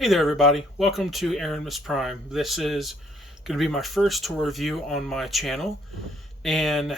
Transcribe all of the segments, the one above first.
Hey there everybody, welcome to Optimus Prime. This is going to be my first tour review on my channel, and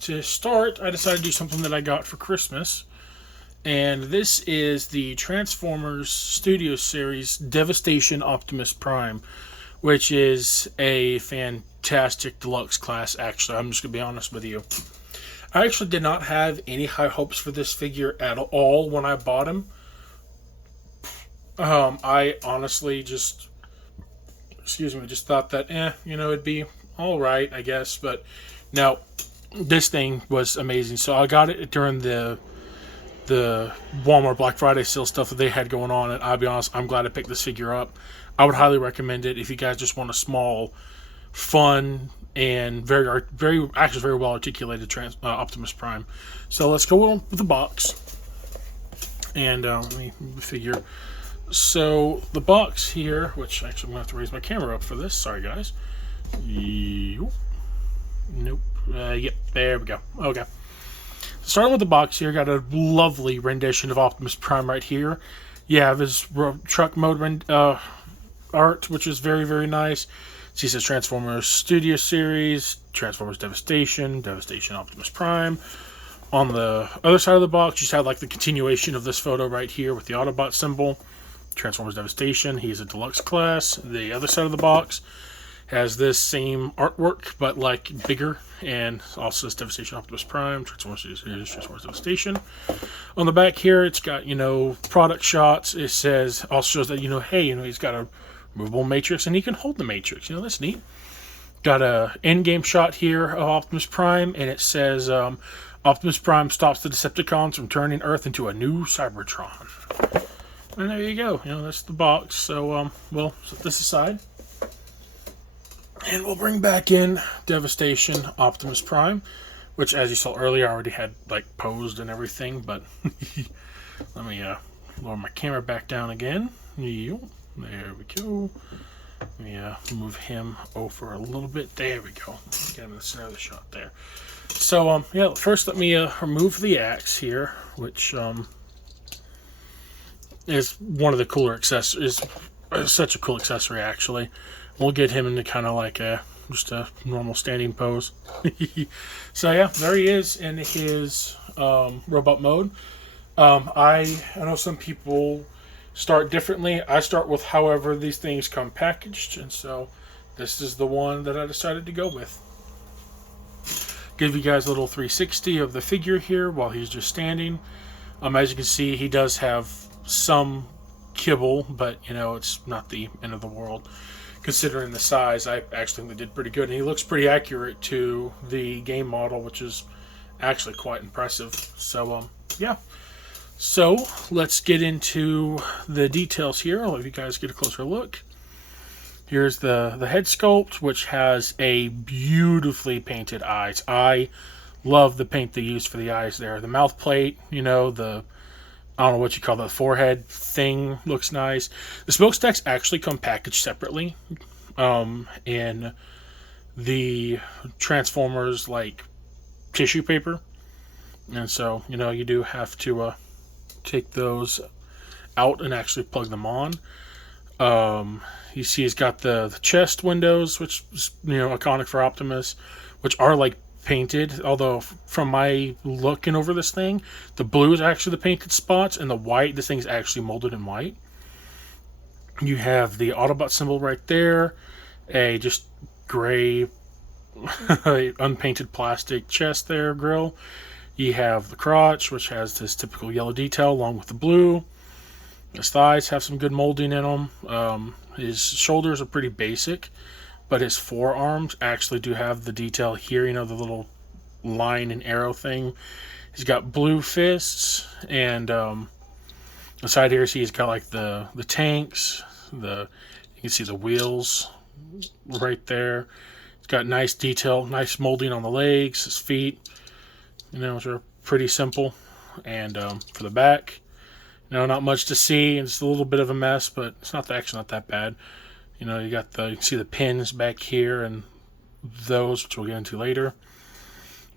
to start I decided to do something that I got for Christmas, and this is the Transformers Studio Series Devastation Optimus Prime, which is a fantastic deluxe class. Actually, I'm just going to be honest with you. I actually did not have any high hopes for this figure at all when I bought him. I honestly just, just thought that, it'd be all right, I guess. But no, this thing was amazing. So I got it during the Walmart Black Friday sale stuff that they had going on, and I'll be honest, I'm glad I picked this figure up. I would highly recommend it if you guys just want a small, fun, and very well articulated Optimus Prime. So let's go on with the box, and let me move the figure. So the box here, which actually I'm going to have to raise my camera up for this. Sorry, guys. Nope. Yep, there we go. Okay. Starting with the box here, got a lovely rendition of Optimus Prime right here. You have his truck mode art, which is very, very nice. So he says Transformers Studio Series, Transformers Devastation, Devastation Optimus Prime. On the other side of the box, you just have like the continuation of this photo right here with the Autobot symbol. Transformers Devastation, he's a deluxe class. The other side of the box has this same artwork, but like bigger, and also says Devastation Optimus Prime, Transformers Devastation. On the back here, it's got, product shots. It says, also shows that, hey, he's got a movable matrix and he can hold the matrix. That's neat. Got a end-game shot here of Optimus Prime, and it says, Optimus Prime stops the Decepticons from turning Earth into a new Cybertron. And there you go. That's the box. So, we'll set this aside. And we'll bring back in Devastation Optimus Prime, which, as you saw earlier, I already had, posed and everything. But let me lower my camera back down again. There we go. Let me move him over a little bit. There we go. Get him in the center of the shot there. So, first let me remove the axe here, which is one of the cooler accessories. Is such a cool accessory, actually. We'll get him into kind of like just a normal standing pose. So yeah, there he is in his robot mode. I know some people start differently. I start with however these things come packaged, and so this is the one that I decided to go with. Give you guys a little 360 of the figure here while he's just standing. As you can see, he does have some kibble, but it's not the end of the world. Considering the size, I actually think they did pretty good, and he looks pretty accurate to the game model, which is actually quite impressive. So yeah, so let's get into the details here. I'll let you guys get a closer look. Here's the head sculpt, which has a beautifully painted eyes. I love the paint they used for the eyes there. The mouth plate, I don't know what you call that forehead thing, looks nice. The smokestacks actually come packaged separately in the Transformers tissue paper, and so you do have to take those out and actually plug them on. You see he's got the chest windows, which is iconic for Optimus, which are painted, although from my looking over this thing, the blue is actually the painted spots, and the white, this thing's actually molded in white. You have the Autobot symbol right there, a just gray unpainted plastic chest there, grill. You have the crotch, which has this typical yellow detail along with the blue. His thighs have some good molding in them. His shoulders are pretty basic, but his forearms actually do have the detail here, the little line and arrow thing. He's got blue fists, and the side here, see he's got the tanks, you can see the wheels right there. He's got nice detail, nice molding on the legs, his feet, which are pretty simple. And for the back, not much to see. It's a little bit of a mess, but it's actually not that bad. You can see the pins back here, and those, which we'll get into later.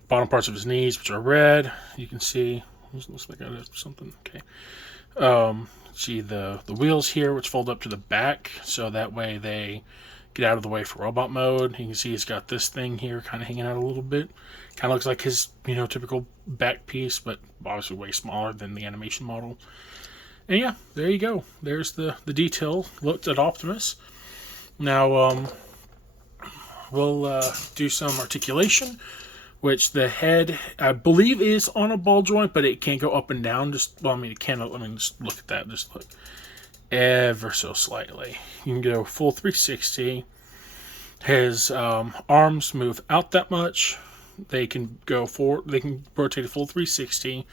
Bottom parts of his knees, which are red. You can see, looks like I did something. Okay. see the wheels here, which fold up to the back, so that way they get out of the way for robot mode. You can see he's got this thing here kind of hanging out a little bit. Kind of looks like his, typical back piece, but obviously way smaller than the animation model. And yeah, there you go. There's the detail looked at Optimus. Now, we'll do some articulation, which the head, I believe, is on a ball joint, but it can't go up and down. It can. Just look at that. Just look ever so slightly. You can go full 360. His arms move out that much. They can go forward. They can rotate a full 360.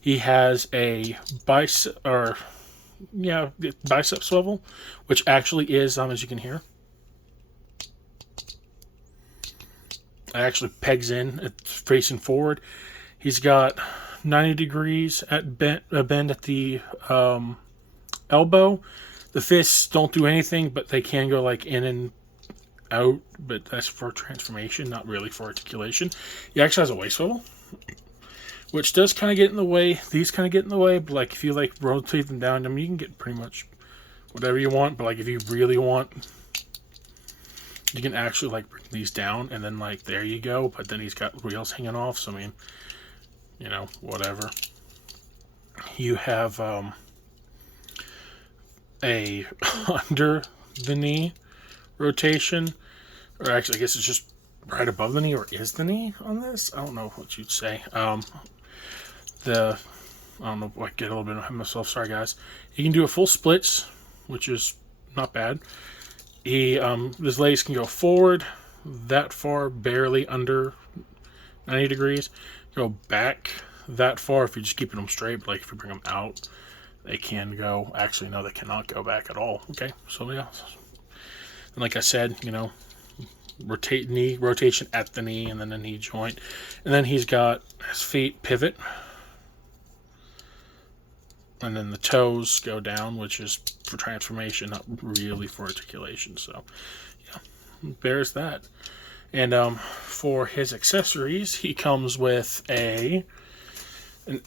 He has a bicep swivel, which actually is, as you can hear, it actually pegs in, facing forward. He's got 90 degrees at bend at the elbow. The fists don't do anything, but they can go like in and out, but that's for transformation, not really for articulation. He actually has a waist swivel, which does kind of get in the way. These kind of get in the way, but like if you like rotate them down, you can get pretty much whatever you want. But like if you really want, you can actually like bring these down, and then like there you go. But then he's got wheels hanging off, so whatever. You have a under the knee rotation, or actually I guess it's just right above the knee, or is the knee on this? I don't know what you'd say. I don't know, I get a little bit of myself, sorry guys. He can do a full splits, which is not bad. His legs can go forward that far, barely under 90 degrees. Go back that far if you're just keeping them straight, but like if you bring them out, they can go. Actually, no, they cannot go back at all. Okay, so yeah. And like I said, rotation at the knee, and then the knee joint. And then he's got his feet pivot. And then the toes go down, which is for transformation, not really for articulation. So, yeah, there's that. And for his accessories, he comes with an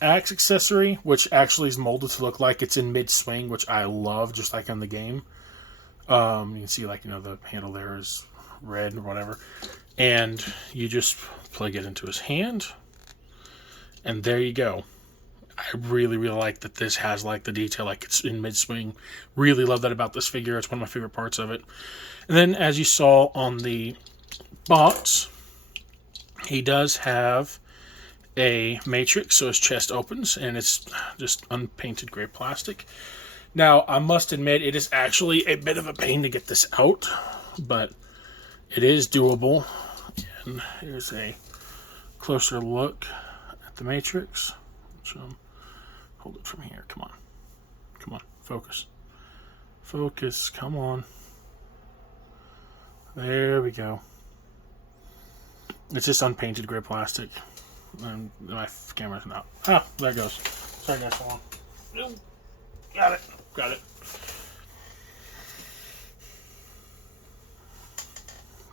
axe accessory, which actually is molded to look like it's in mid-swing, which I love, just like on the game. You can see, the handle there is red or whatever. And you just plug it into his hand. And there you go. I really, really like that this has the detail, it's in mid-swing. Really love that about this figure. It's one of my favorite parts of it. And then, as you saw on the box, he does have a matrix, so his chest opens, and it's just unpainted gray plastic. Now, I must admit, it is actually a bit of a pain to get this out, but it is doable. And here's a closer look at the matrix. Hold it from here. Come on, focus, come on. There we go. It's just unpainted gray plastic, and my camera's not. There it goes. Sorry guys, hold on. Got it.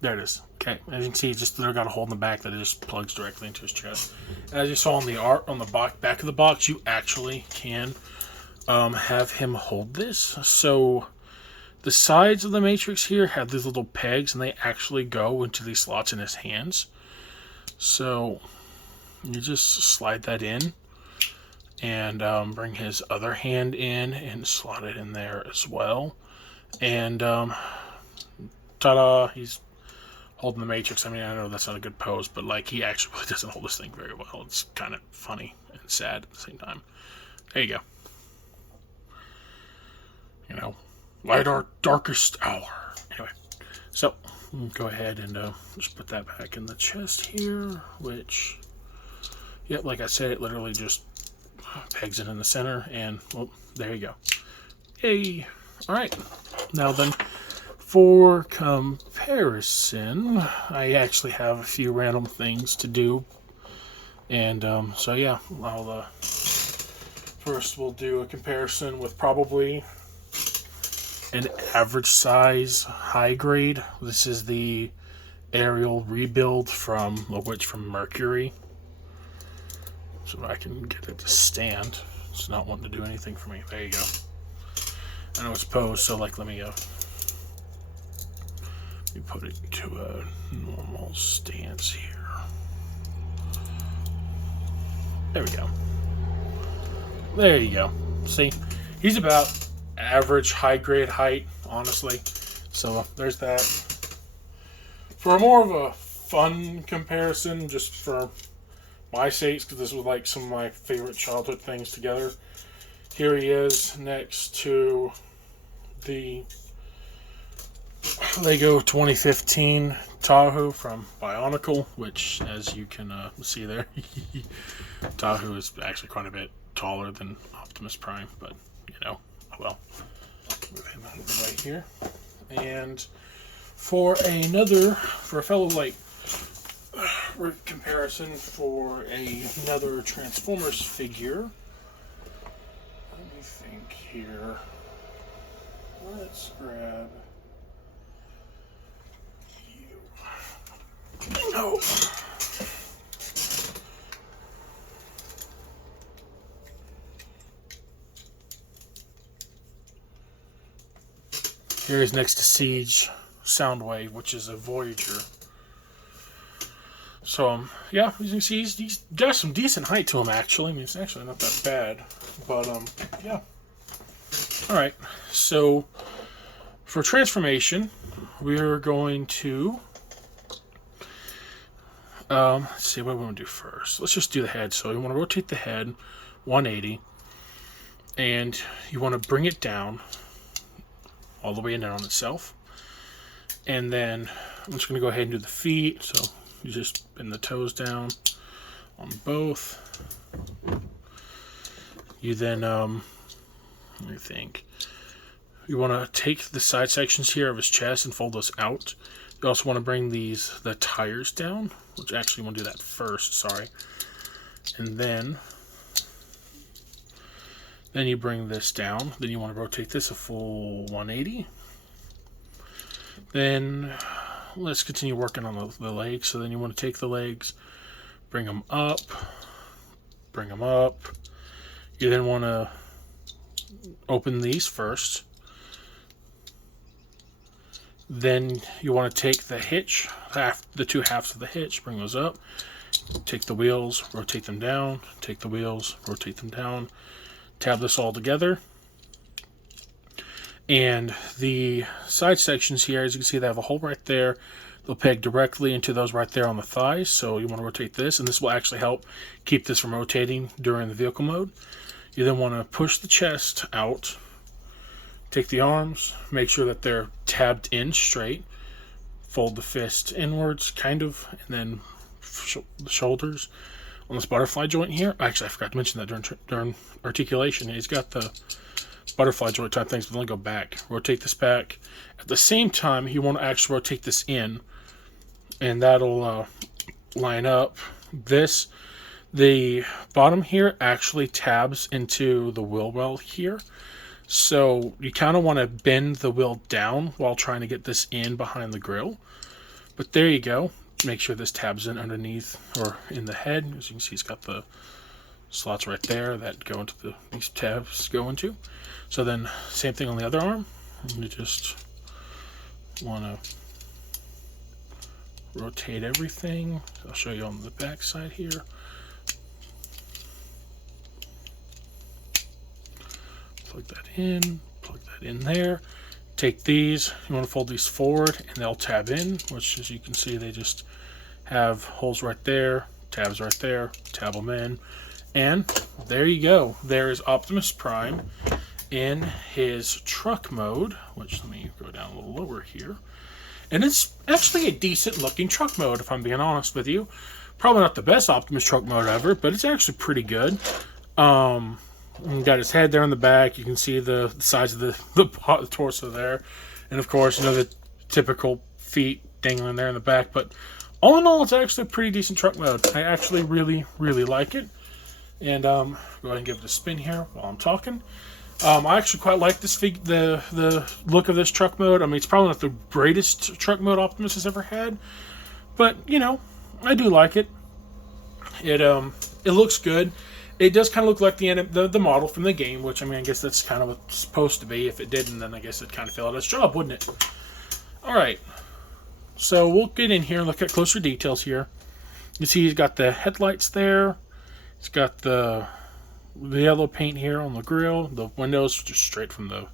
There it is. Okay, as you can see, just got a hole in the back that it just plugs directly into his chest. And as you saw on the art on the back of the box, you actually can have him hold this. So the sides of the matrix here have these little pegs, and they actually go into these slots in his hands. So you just slide that in, and bring his other hand in and slot it in there as well. And ta-da! He's holding the matrix. I know that's not a good pose, but he actually really doesn't hold this thing very well. It's kind of funny and sad at the same time. There you go. Light our darkest hour. Anyway, so go ahead and just put that back in the chest here, which, yep, like I said, it literally just pegs it in the center, and well, there you go. Yay! All right, now then, for comparison, I actually have a few random things to do, and so yeah, I'll first we'll do a comparison with probably an average size high grade. This is the aerial rebuild from Mercury. So I can get it to stand. It's not wanting to do anything for me. There you go. I know it's posed, so like let me put it to a normal stance here. There we go. There you go. See, he's about average high grade height, honestly. So there's that. For more of a fun comparison, just for my sakes, because this was like some of my favorite childhood things together. Here he is next to the Lego 2015 Tahoe from Bionicle, which, as you can see there, Tahoe is actually quite a bit taller than Optimus Prime, but, you know, well, move him out of the way here. And for a fellow, like, comparison for another Transformers figure, let me think here. Let's grab you. No. Here is next to Siege Soundwave, which is a Voyager. So, yeah, as you can see, he's got some decent height to him, actually. I mean, it's actually not that bad. But, yeah. Alright, so for transformation, we're going to, let's see what we want to do first. Let's just do the head. So you want to rotate the head 180, and you want to bring it down all the way in on itself. And then I'm just going to go ahead and do the feet. So you just bend the toes down on both. You then, let me think. You want to take the side sections here of his chest and fold those out. You also want to bring the tires down, which actually want to do that first, sorry. And then you bring this down. Then you want to rotate this a full 180. Then let's continue working on the legs. So then you want to take the legs, bring them up, bring them up. You then want to open these first. Then you want to take the hitch, the two halves of the hitch, bring those up. Take the wheels, rotate them down. Take the wheels, rotate them down. Tab this all together. And the side sections here, as you can see, they have a hole right there. They'll peg directly into those right there on the thighs. So you want to rotate this, and this will actually help keep this from rotating during the vehicle mode. You then want to push the chest out. Take the arms, make sure that they're tabbed in straight. Fold the fist inwards, kind of, and then the shoulders. On this butterfly joint here, actually I forgot to mention that during articulation. He's got the butterfly joint type things, but then go back. Rotate this back. At the same time, you want to actually rotate this in, and that'll line up. The bottom here actually tabs into the wheel well here. So you kind of want to bend the wheel down while trying to get this in behind the grill. But there you go. Make sure this tabs in underneath or in the head. As you can see, it's got the slots right there that go into these tabs go into. So then same thing on the other arm. You just want to rotate everything. I'll show you on the back side here. Plug that in there. Take these, you want to fold these forward and they'll tab in, which as you can see, they just have holes right there, tabs right there, tab them in. And there you go. There is Optimus Prime in his truck mode, which let me go down a little lower here. And it's actually a decent looking truck mode, if I'm being honest with you. Probably not the best Optimus truck mode ever, but it's actually pretty good. Got his head there in the back. You can see the size of the torso there. And of course, you know, the typical feet dangling there in the back. But all in all, it's actually a pretty decent truck mode. I actually really, really like it. And go ahead and give it a spin here while I'm talking. I actually quite like this the look of this truck mode. I mean, it's probably not the greatest truck mode Optimus has ever had. But, you know, I do like it. It looks good. it does kind of look like the model from the game, which, I mean, I guess that's kind of what it's supposed to be. If it didn't, then I guess it kind of failed its job, wouldn't it? Alright, so we'll get in here and look at closer details here. You see he's got the headlights there. He's got the yellow paint here on the grill. The windows just straight from the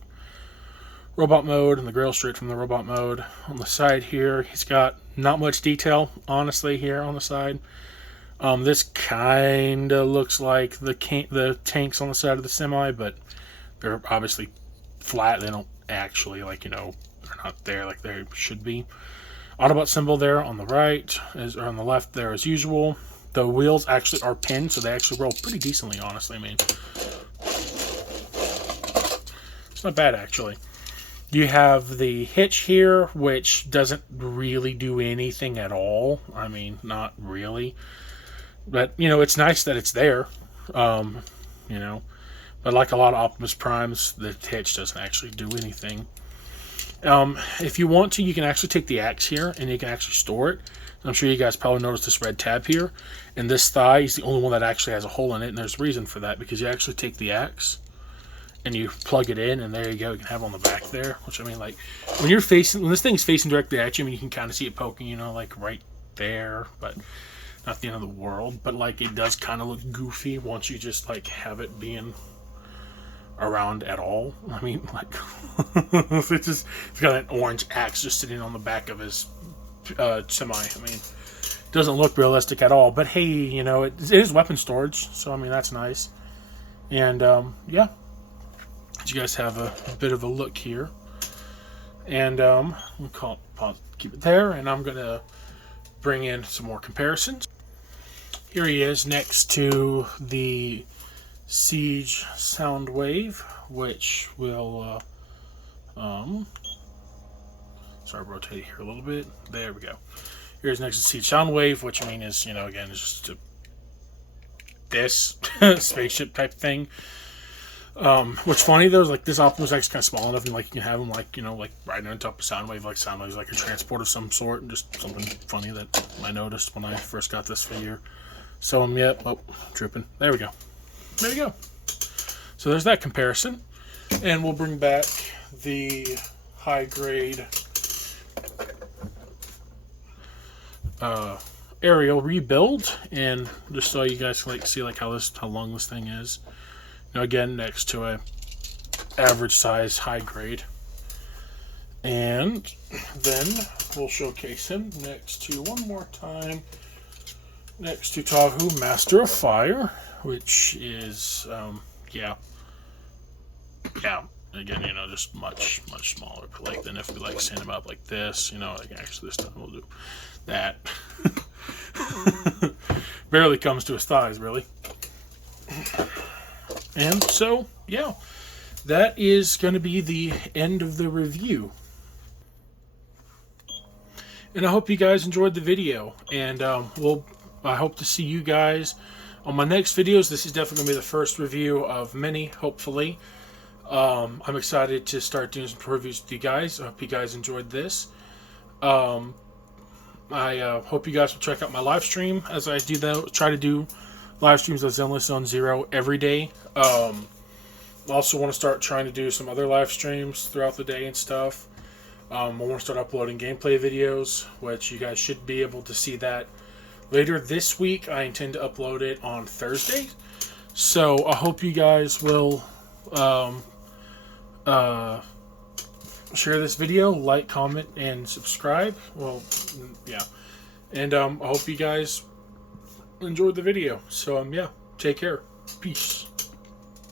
robot mode, and the grill straight from the robot mode. On the side here, he's got not much detail, honestly, here on the side. This kind of looks like the tanks on the side of the semi, but they're obviously flat. They don't actually, like, you know, they're not there like they should be. Autobot symbol there on the right, or on the left there as usual. The wheels actually are pinned, so they actually roll pretty decently, honestly. I mean, it's not bad, actually. You have the hitch here, which doesn't really do anything at all. I mean, not really. But, you know, it's nice that it's there. You know. But like a lot of Optimus Primes, the hitch doesn't actually do anything. If you want to, you can actually take the axe here, and you can actually store it. I'm sure you guys probably noticed this red tab here. And this thigh is the only one that actually has a hole in it, and there's a reason for that, because you actually take the axe and you plug it in, and there you go. You can have it on the back there, which, I mean, like, when this thing's facing directly at you, I mean, you can kind of see it poking, you know, like right there, but not the end of the world. But, like, it does kind of look goofy once you just, like, have it being around at all. I mean, like, it's got an orange axe just sitting on the back of his semi. I mean, doesn't look realistic at all, but hey, you know, it is weapon storage, so I mean, that's nice. And yeah, you guys have a bit of a look here, and we'll keep it there, and I'm gonna bring in some more comparisons. Here he is next to the Siege Soundwave, which will sorry, rotate here a little bit. There we go. Here's next to Siege Soundwave, which, I mean, is, you know, again, is just this spaceship type thing. What's funny though is, like, this Optimus is actually kind of small enough, and, like, you can have him, like, you know, like riding on top of Soundwave. Like, Soundwave is like a transport of some sort, and just something funny that I noticed when I first got this figure. So yeah, oh, tripping. There we go. There you go. So there's that comparison, and we'll bring back the high grade aerial rebuild, and just so you guys can, like, see, like, how long this thing is. You know, again, next to a average size high grade, and then we'll showcase him next to, one more time, next to Tahu, Master of Fire, which is yeah, again, you know, just much smaller, like, than if we, like, stand him up like this, you know, like, actually this time we'll do that. Barely comes to his thighs, really. And so, yeah, that is going to be the end of the review. And I hope you guys enjoyed the video, and I hope to see you guys on my next videos. This is definitely going to be the first review of many, hopefully. I'm excited to start doing some reviews with you guys. I hope you guys enjoyed this. I hope you guys will check out my live stream as I do that. Try to do live streams of Zenless Zone Zero every day. Also want to start trying to do some other live streams throughout the day and stuff. I want to start uploading gameplay videos, which you guys should be able to see that later this week. I intend to upload it on Thursday. So I hope you guys will share this video, like, comment, and subscribe. Well, yeah. And I hope you guys enjoyed the video. So, yeah, take care. Peace.